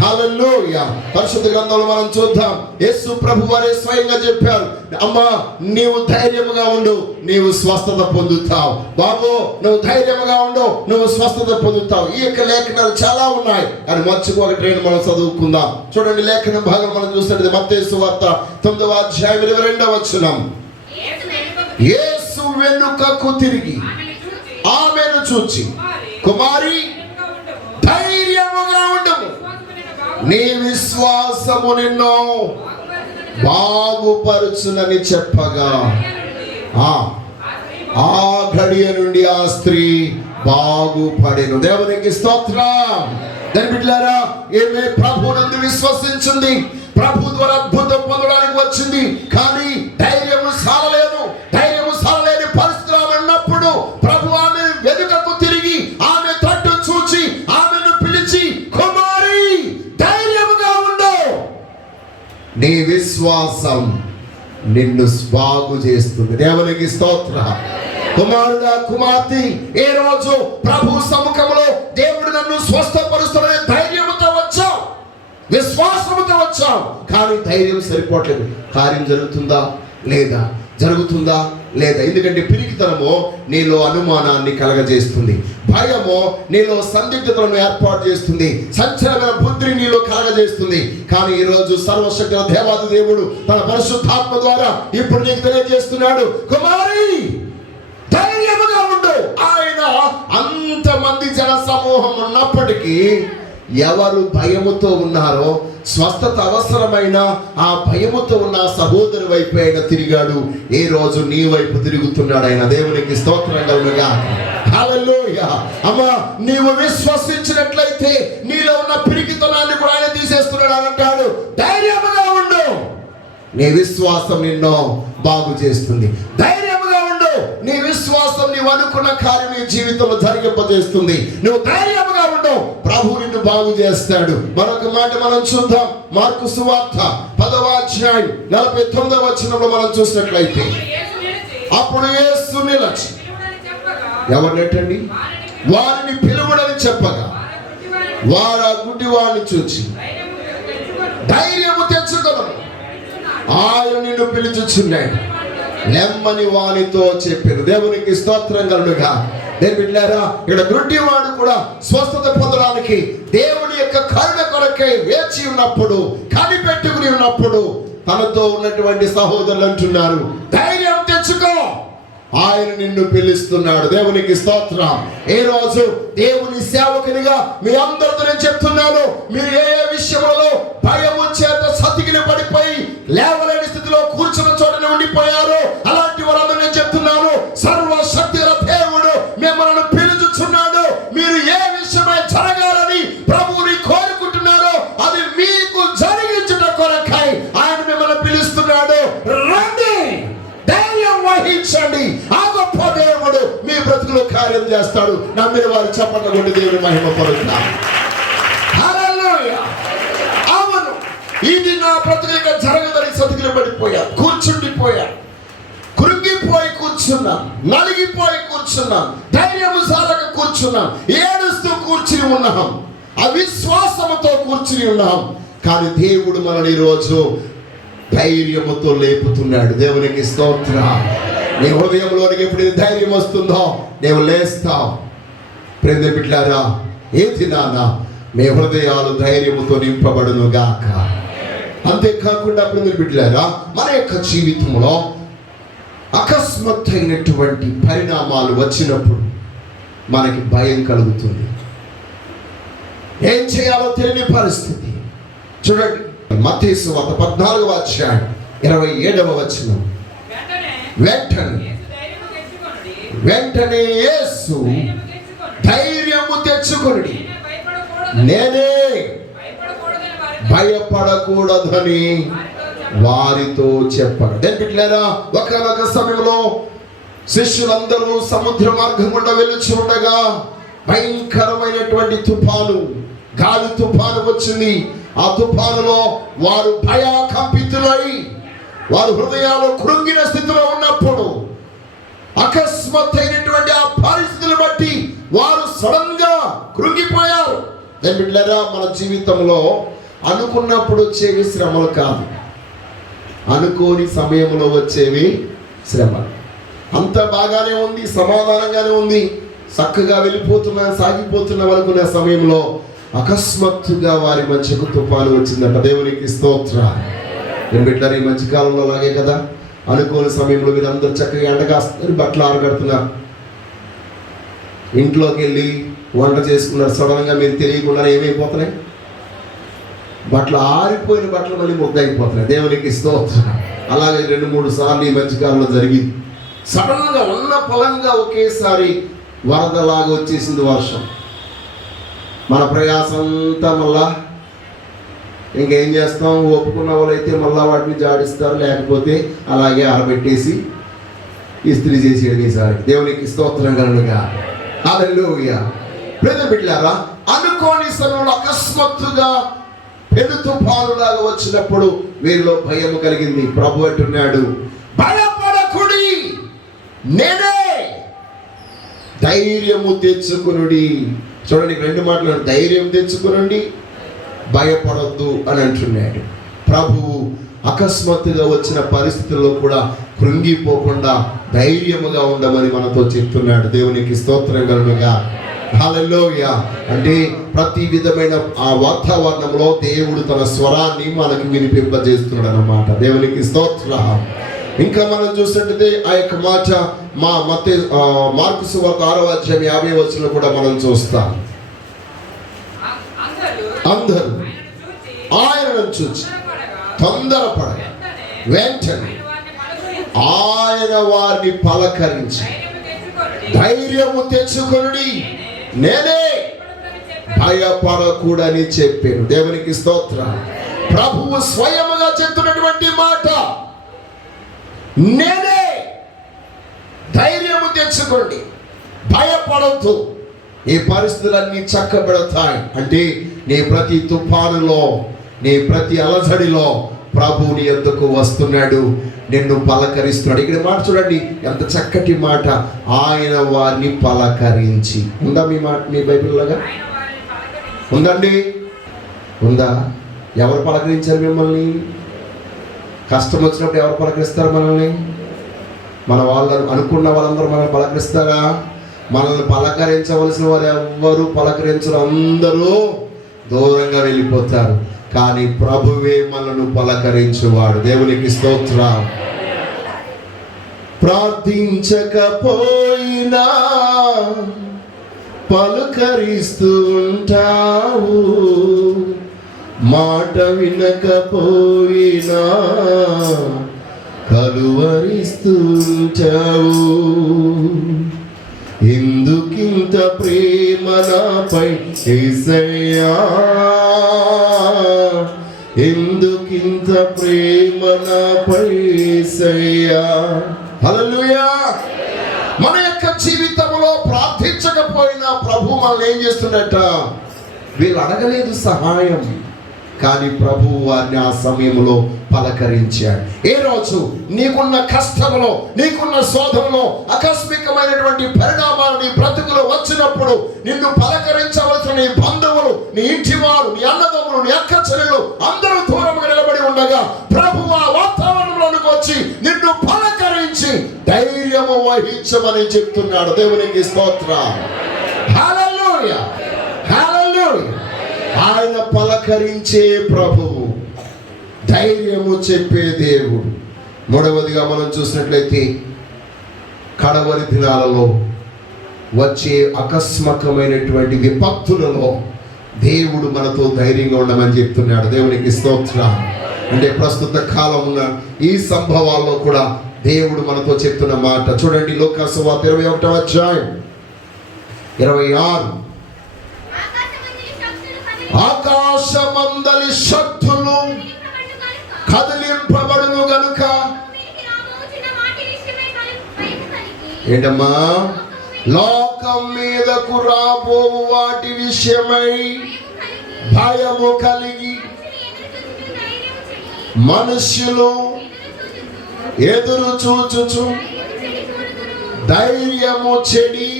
హల్లెలూయా. పరిశుద్ధ గ్రంథంలో మనం చూద్దాం, యేసు ప్రభు వారే స్వయంగా చెప్పారు, అమ్మా నీవు ధైర్యముగా ఉండు, నీవు స్వస్థత పొందుతావు. బాబు నువ్వు ధైర్యముగా ఉండు, నువ్వు స్వస్థత పొందుతావు. ఈ యొక్క లేఖనాలు చాలా ఉన్నాయి, అని మర్చిపోకటి మనం చదువుకుందాం. చూడండి, లేఖన భాగం మనం చూస్తే మత్తయి సువార్త 9వ అధ్యాయం 22వ వచనం. యేసు వెనుకకు తిరిగి ఆమెను చూచి, కుమారి ధైర్యముగా ఉండము, నీ విశ్వాసము నిన్ను బాగుపరుచునని చెప్పగా ఆ ఘడియ నుండి ఆ స్త్రీ బాగుపడెను. దేవునికి స్తోత్రం. దాని బిడ్డలారా, ఏమే ప్రభువునందు విశ్వసించింది, ప్రభు ద్వారా అద్భుతం పొందడానికి వచ్చింది, కానీ ధైర్యము సాలలేదు. ధైర్యము సాలలేని పరిస్థితులు ఉన్నప్పుడు ప్రభు ఆమె వెనుకకు తిరిగి ఆమె తట్టు చూచి ఆమెను పిలిచి, కుమారి ధైర్యముగా ఉండు, నీ విశ్వాసం నిన్ను బాగు చేస్తుంది. దేవునికి స్తోత్రం. కుమారుడా, కుమార్తె, ఏ రోజు ప్రభు సముఖంలో దేవుడు నన్ను స్వస్థపరుస్తున్న ధైర్యముతో వచ్చావు, విశ్వాసముతో వచ్చావు, కానీ ధైర్యం సరిపోవట్లేదు. కార్యం జరుగుతుందా లేదా, జరుగుతుందా లేదా? ఎందుకంటే పిరికితనము నీలో అనుమానాన్ని కలగజేస్తుంది, భయము నీలో సందిగ్ధతలను ఏర్పాటు చేస్తుంది, సంచలన బుద్ధిని నీలో కలగజేస్తుంది. కానీ ఈరోజు సర్వశక్తుల దేవాది దేవుడు తన పరిశుద్ధాత్మ ద్వారా ఇప్పుడు నీకు తెలియజేస్తున్నాడు, కుమారి ధైర్యముగా ఉండు. ఆయన అంతమంది జన సమూహం ఉన్నప్పటికీ ఎవరు భయముతో ఉన్నారో, స్వస్థత అవసరమైన ఆ భయముతో ఉన్న సహోదరు వైపు ఆయన తిరిగాడు. ఏ రోజు నీ వైపు తిరుగుతున్నాడు ఆయన. దేవునికి స్తోత్రం కలుగుగా. హల్లెలూయా. అమ్మా, నీవు విశ్వసించినట్లయితే నీలో ఉన్న పిరికితనాన్ని కూడా ఆయన తీసేస్తున్నాడు అని అంటాడు. ధైర్యముగా ఉండు, నీ విశ్వాసం నిన్ను బాగు చేస్తుంది. ధైర్యముగా ఉండు, నీ విశ్వాసం నీవు అనుకున్న కార్యం నీ జీవితంలో జరిగింపజేస్తుంది. నువ్వు ధైర్యముగా ఉండు, ప్రభు నిన్ను బాగు చేస్తాడు. మరొక మాట మనం చూద్దాం, మార్కు సువార్త 10వ అధ్యాయం 49వ వచనంలో మనం చూసినట్లయితే, అప్పుడు యేసు నిలిచి, ఎవరినట్టండి? వారిని పిలువడని చెప్పగా వారు ఆ గుడ్డివాడిని చూచి, ధైర్యము తెచ్చుకొను, ఆయన నిన్ను పిలుచుచున్నాడు, నెమ్మని వానితో చెప్పారు. దేవునికి స్తోత్రం కలుగుగా. నేను బిడ్డలారా, ఇక్కడ గుడ్డివాడు కూడా స్వస్థత పొందడానికి దేవుని యొక్క కరుణ కొరకై వేచి ఉన్నప్పుడు, కనిపెట్టుకుని ఉన్నప్పుడు తనతో ఉన్నటువంటి సహోదరులు అంటున్నారు, ధైర్యం తెచ్చుకో, ఆయన నిన్ను పిలుస్తున్నాడు. దేవునికి స్తోత్రం. ఏ రోజు దేవుని సేవకునిగా మీ అందరితో నేను చెప్తున్నాను, మీరు ఏ విషయంలో భయము చేత సతికిన పడిపోయి లేవలేని స్థితిలో కూర్చున్న చోటనే ఉండిపోయారు, అలాంటి వారందరూ నేను చెప్తున్నాను, సర్వశక్తుల దేవుడు మిమ్మల్ని పిలుచుచున్నాడు. మీరు ఏ విషయమై జరగాలని ప్రభువుని కోరుకుంటున్నారో అది మీకు జరిగించుట కొరకై ఆయన మిమ్మల్ని పిలుస్తున్నాడు. రండి, ధైర్యం వహించండి, ఆ గొప్ప దేవుడు మీ బ్రతుకులో కార్యం చేస్తాడు. నమ్మిన వారు చప్పట్లు కొట్టి దేవుని మహిమ పరుస్తున్నారు. హల్లెలూయా. అవును, ఇది నా బ్రతుకు జరగదని సతికిల పడిపోయా, కూర్చుండిపోయా, కృంగిపోయి కూర్చున్నాం, నలిగిపోయి కూర్చున్నాం, ధైర్యము సాలక కూర్చున్నాం, ఏడుస్తూ కూర్చుని ఉన్నాం, అవిశ్వాసముతో కూర్చుని ఉన్నాం. కానీ దేవుడు మనల్ని ఈరోజు ధైర్యముతో లేపుతున్నాడు. దేవునికి స్తోత్రం. నీ హృదయంలోనికి ఎప్పుడు ధైర్యం వస్తుందో నీవు లేస్తావు. ప్రేమ బిడ్డలారా, ఏ దినాన మీ హృదయాలు ధైర్యముతో నింపబడును గాక. అంతేకాకుండా అప్పుడు బిడ్డలారా, మన యొక్క జీవితంలో అకస్మాత్తైనటువంటి పరిణామాలు వచ్చినప్పుడు మనకి భయం కలుగుతుంది. ఏం చేయాలో తెలియని పరిస్థితి. చూడండి, మత్తయి సువార్త 14వ అధ్యాయం 27వ వచనం. వెంటనే యేసు ధైర్యము తెచ్చుకొనుడి, నేనే భయపడకూడదని వారితో చెప్పాడు. బిడ్డలారా, ఒకనొక సమయంలో శిష్యులందరూ సముద్ర మార్గం గుండా వెళ్ళుచు ఉండగా భయంకరమైనటువంటి తుఫాను, గాలి తుఫాను వచ్చింది. ఆ తుఫానులో వారు భయకంపితులై వారు హృదయాలు కృంగిన స్థితిలో ఉన్నప్పుడు అకస్మాత్తైనటువంటి ఆ పరిస్థితులు బట్టి వారు సడన్ గా కృంగిపోయారు. బిడ్డలారా, మన జీవితంలో అనుకున్నప్పుడు వచ్చేవి శ్రమలు కాదు, అనుకోని సమయంలో వచ్చేవి శ్రమలు. అంత బాగానే ఉంది, సమాధానంగానే ఉంది, చక్కగా వెళ్ళిపోతున్నా సాగిపోతున్నాం అనుకున్న సమయంలో అకస్మాత్తుగా వారి మధ్యకు తుఫాను వచ్చిందంట. దేవునికి స్తోత్రం. నేను బిడ్డలారా, ఈ మధ్యకాలంలో అలాగే కదా, అనుకోని సమయంలో మీరు అందరూ చక్కగా ఎండగాస్తున్నారు, బట్టలు ఆరగడుతున్నారు, ఇంట్లోకి వెళ్ళి వంట చేసుకున్నారు. సడన్గా మీరు తెలియకుండా ఏమైపోతున్నాయి, బట్టలు ఆరిపోయిన బట్టలు మళ్ళీ ముద్దయిపోతున్నాయి. దేవునికి స్తోత్రం. అలాగే 2-3 సార్లు ఈ మధ్యకాలంలో జరిగింది. సడన్గా ఉన్న పొలంగా ఒకేసారి వరదలాగా వచ్చేసింది వర్షం. మన ప్రయాసంతా మళ్ళా ఇంకేం చేస్తాం, ఒప్పుకున్న వాళ్ళైతే మళ్ళీ వాటిని జాడిస్తారు, లేకపోతే అలాగే ఆరబెట్టేసి ఇస్త్రీ చేసేయడం ఈసారి. దేవునికి స్తోత్రం కలుగుగా. హల్లెలూయా. బిడ్డలారా, అనుకోని సమయంలో అకస్మాత్తుగా పెను తుఫానులాగా వచ్చినప్పుడు వీరిలో భయం కలిగింది. ప్రభు అంటున్నాడు, భయపడకుడి, నేనే ధైర్యము తెచ్చుకునుడి. చూడండి, 2 మాటలు, ధైర్యం తెచ్చుకునండి, భయపడొద్దు అని అంటున్నాడు. ప్రభువు అకస్మాత్తుగా వచ్చిన పరిస్థితుల్లో కూడా కృంగిపోకుండా ధైర్యముగా ఉండమని మనతో చెప్తున్నాడు. దేవునికి స్తోత్రం కలుగుగా. హల్లెలూయా. అంటే ప్రతి విధమైన ఆ వాతావరణంలో దేవుడు తన స్వరాన్ని మనకి వినిపింపజేస్తున్నాడు అన్నమాట. దేవునికి స్తోత్రం. ఇంకా మనం చూసినట్లయితే ఆ యొక్క మాట మార్కు సువార్త 6వ అధ్యాయం 50వ వచనంలో కూడా మనం చూస్తాం. అందరూ ఆయనను చూచి తొందరపడగా వెంటనే ఆయన వారిని పలకరించి, ధైర్యము తెచ్చుకొనుడి, నేనే భయపడకూడని చెప్పాను. దేవునికి స్తోత్రం. ప్రభువు స్వయముగా చెప్తున్నటువంటి మాట, నేనే, ధైర్యము తెచ్చుకోండి, భయపడద్దు, ఈ పరిస్థితులన్నీ చక్కబెడతాయి. అంటే నీ ప్రతి తుఫానులో, నీ ప్రతి అలజడిలో ప్రభు నీ యొద్దకు వస్తున్నాడు, నిన్ను పలకరిస్తున్నాడు. ఇక్కడ మాట చూడండి, ఎంత చక్కటి మాట, ఆయన వారిని పలకరించి. ఉందా మీ మాట మీ బైబిల్ లాగా? ఉందండి, ఉందా? ఎవరు పలకరించారు మిమ్మల్ని? కష్టం వచ్చినప్పుడు ఎవరు పలకరిస్తారు మనల్ని? మన వాళ్ళు అనుకున్న వాళ్ళందరూ మనల్ని పలకరిస్తారా? మనల్ని పలకరించవలసిన వారు ఎవ్వరూ పలకరించరు, అందరూ దూరంగా వెళ్ళిపోతారు. కానీ ప్రభువే మనను పలకరించువాడు. దేవునికి స్తోత్రం. ప్రార్థించకపోయినా పలుకరిస్తూ ఉంటావు, మాట వినకపోయినా కలువరిస్తూ ఉంటావు. ఎందుకింత ప్రేమ నాపై యేసయ్యా, ఎందుకింత ప్రేమ నాపై యేసయ్యా. హల్లెలూయా. మన యొక్క జీవితంలో ప్రార్థించకపోయినా ప్రభు మనల్ని ఏం చేస్తున్నట్ట? వీళ్ళు అడగలేదు సహాయం, కానీ ప్రభువు వారిని ఆ సమయంలో పలకరించాడు. ఏ రోజు నీకున్న కష్టంలో, నీకున్న శోధనలో ఆకస్మికమైనటువంటి పరిణామాలు నీ బ్రతుకులో వచ్చినప్పుడు నిన్ను పలకరించవలసిన నీ బంధువులు, నీ ఇంటి వారు, నీ అన్నదమ్ములు, నీ అక్క చెల్లెలు అందరూ దూరంగా నిలబడి ఉండగా ప్రభువు ఆ వాతావరణంలోనికి వచ్చి నిన్ను పలకరించి ధైర్యము వహించమని చెప్తున్నాడు. దేవునికి స్తోత్రం. హల్లెలూయా, హల్లెలూయా. ఆయన పలకరించే ప్రభువు, ధైర్యము చెప్పే దేవుడు. మూడవదిగా మనం చూసినట్లయితే కడవరి దినాలలో వచ్చే అకస్మాత్తుమైనటువంటి విపత్తులలో దేవుడు మనతో ధైర్యంగా ఉండమని చెప్తున్నాడు. దేవునికి స్తోత్రం. అంటే ప్రస్తుత కాలమున ఈ సంభవాల్లో కూడా దేవుడు మనతో చెప్తున్న మాట చూడండి. లూకా సువార్త 21వ అధ్యాయం 26. ఆకాశమందలి శక్తులు కదిలింపబడును గనుక ఏంటమ్మా, లోకం మీదకు రాబో వాటి విషయమై భయము కలిగి మనుష్యులు ఎదురు చూచుచు ధైర్యము చెడి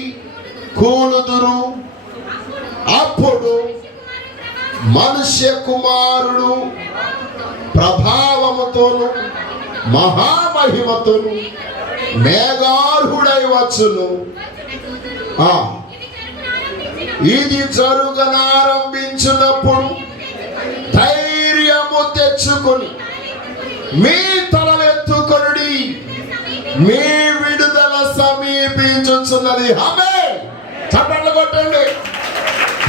కూలుదురు. అప్పుడు మనుష్య కుమారుడు ప్రభావముతోను మహామహిమతోను మేఘార్హుడై వచ్చును. ఇది జరుగనారంభించినప్పుడు ధైర్యము తెచ్చుకొని మీ తలలెత్తుకొనుడి, మీ విడుదల సమీపించుచున్నది. ఆమేన్. చప్పట్లు కొట్టండి.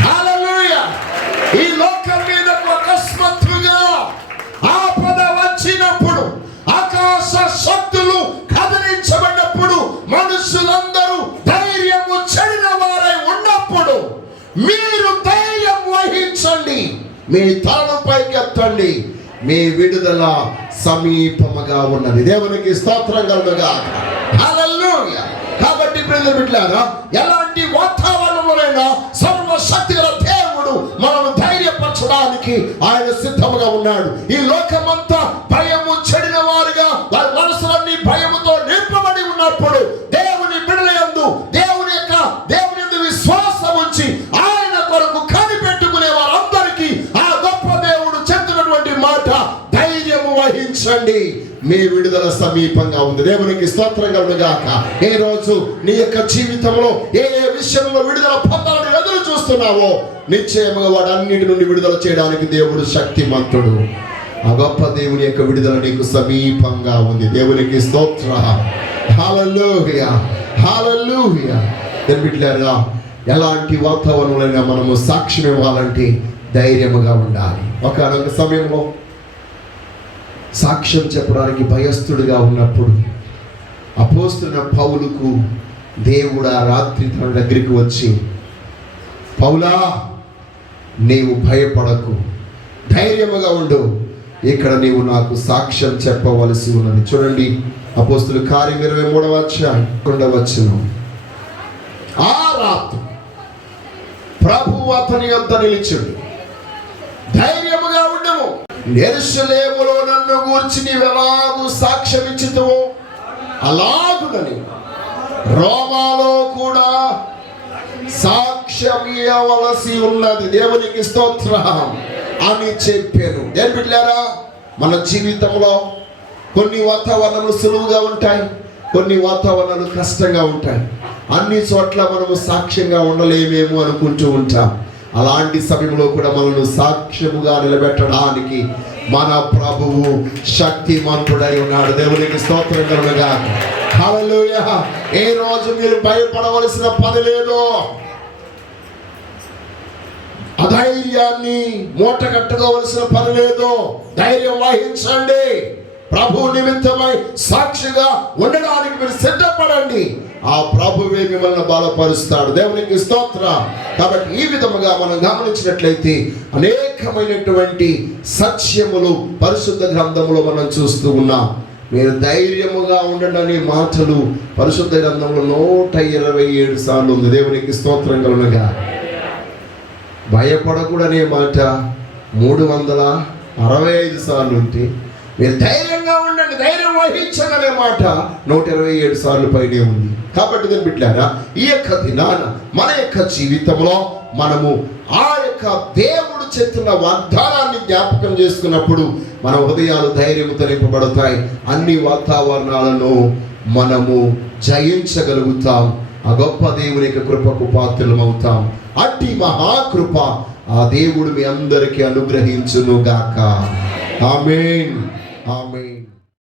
హల్లెలూయా. ఈ లోకం మీద అకస్మాత్తుగా ఆపద వచ్చినప్పుడు, ఆకాశ శక్తులు కదిలించబడినప్పుడు, మనుషులందరూ ధైర్యము చెడిన వారై ఉన్నప్పుడు మీరు ధైర్యం వహించండి, మీ తలను పైకెత్తండి, మీ విడుదల సమీపముగా ఉన్నది. దేవునికి స్తోత్రం కలుగుగా. హల్లెలూయా. కాబట్టి ప్రియమైన బిడ్డలారా, ఎలాంటి వాతావరణంలోనైనా సర్వశక్తిగల దేవుడు మనల్ని ధైర్యపరచడానికి ఆయన సిద్ధముగా ఉన్నాడు. ఈ లోకమంతా భయము చెడిన వారుగా వారి మనసులన్నీ భయముతో నింపబడి ఉన్నప్పుడు దేవుని బిడ్డలయందు దేవుని యందు విశ్వాసం ఉంచి ఆయన కొరకు కనిపెట్టుకునే వారందరికీ ఆ గొప్ప దేవుడు చెప్తున్నటువంటి మాట, ధైర్యము వహించండి, మీ విడుదల సమీపంగా ఉంది. దేవునికి స్తోత్రం కలుగుగాక. ఏ రోజు నీ యొక్క జీవితంలో ఏ విషయంలో విడుదల పొందాలని ఎదురు చూస్తున్నావో నిశ్చయముగా వాడన్నిటి నుండి విడుదల చేయడానికి దేవుడు శక్తిమంతుడు. ఆ గొప్ప దేవుని యొక్క విడుదల నీకు సమీపంగా ఉంది. దేవునికి స్తోత్రం. హల్లెలూయా, హల్లెలూయా. బిడ్డలారా, ఎలాంటి వాతావరణంలో మనము సాక్ష్యం ఇవ్వాలంటే ధైర్యముగా ఉండాలి. ఒకనొక సమయంలో సాక్ష్యం చెప్పడానికి భయస్థుడిగా ఉన్నప్పుడు అపోస్తలుడైన పౌలుకు దేవుడు ఆ రాత్రి తన దగ్గరికి వచ్చి, పౌలా, నీవు భయపడకు, ధైర్యముగా ఉండు, ఇక్కడ నీవు నాకు సాక్ష్యం చెప్పవలసి ఉన్నది. చూడండి, అపోస్తలుల కార్యం 23వ అధ్యాయం 2వ వచనం. ఆ రాత్రి ప్రభువు అతని యొద్ద నిలిచాడు, ధైర్యముగా ఉండము, యెరూషలేములో నన్ను గూర్చి నీవెలాగూ సాక్ష్యం ఇచ్చితివో అలాగునని రోమాలో కూడా సాక్ష్యం ఇవ్వవలసి ఉన్నది. దేవునికి స్తోత్రం అని చెప్పాను. ఏం బిడ్డలారా, మన జీవితంలో కొన్ని వాతావరణాలు సులువుగా ఉంటాయి, కొన్ని వాతావరణాలు కష్టంగా ఉంటాయి. అన్ని చోట్ల మనము సాక్ష్యంగా ఉండలేమేమో అనుకుంటూ ఉంటాం. అలాంటి సమయంలో కూడా మనల్ని సాక్ష్యముగా నిలబెట్టడానికి మన ప్రభువు శక్తిమంతుడై ఉన్నాడు. దేవునికి స్తోత్రం కలుగుగా. హల్లెలూయా. ఏ రోజు మీరు భయపడవలసిన పని లేదు. అధైర్యాన్ని మూట కట్టుకోవలసిన పని లేదు. ధైర్యం వహించండి. ప్రభు నిమిత్తమై సాక్షిగా ఉండడానికి మీరు సిద్ధపడండి. ఆ ప్రభువే మిమ్మల్ని బలపరుస్తాడు. దేవునికి స్తోత్రం. కాబట్టి ఈ విధముగా మనం గమనించినట్లయితే అనేకమైనటువంటి సత్యములు పరిశుద్ధ గ్రంథములో మనం చూస్తూ ఉన్నాం. మీరు ధైర్యముగా ఉండండి అనే మాటలు పరిశుద్ధ గ్రంథంలో 127 సార్లు ఉంది. దేవునికి స్తోత్రం కలుగుగా. భయపడకూడనే మాట 365 సార్లు ఉంటే, మీరు ధైర్యంగా ఉండండి, ధైర్యం వహించండి అనే మాట 127 సార్లు పైనే ఉంది. కాబట్టి నేను బిడ్డలారా, ఈ యొక్క దినాన మన యొక్క జీవితంలో మనము ఆ యొక్క దేవుడు చెప్తున్న వాగ్దానాన్ని జ్ఞాపకం చేసుకున్నప్పుడు మన హృదయాలు ధైర్యంతో నింపబడతాయి. అన్ని వాతావరణాలను మనము జయించగలుగుతాం. ఆ గొప్ప దేవుని యొక్క కృపకు పాత్రలం అవుతాం. అట్టి మహాకృప ఆ దేవుడు మీ అందరికీ అనుగ్రహించును గాక. ఆమేన్, ఆమేన్.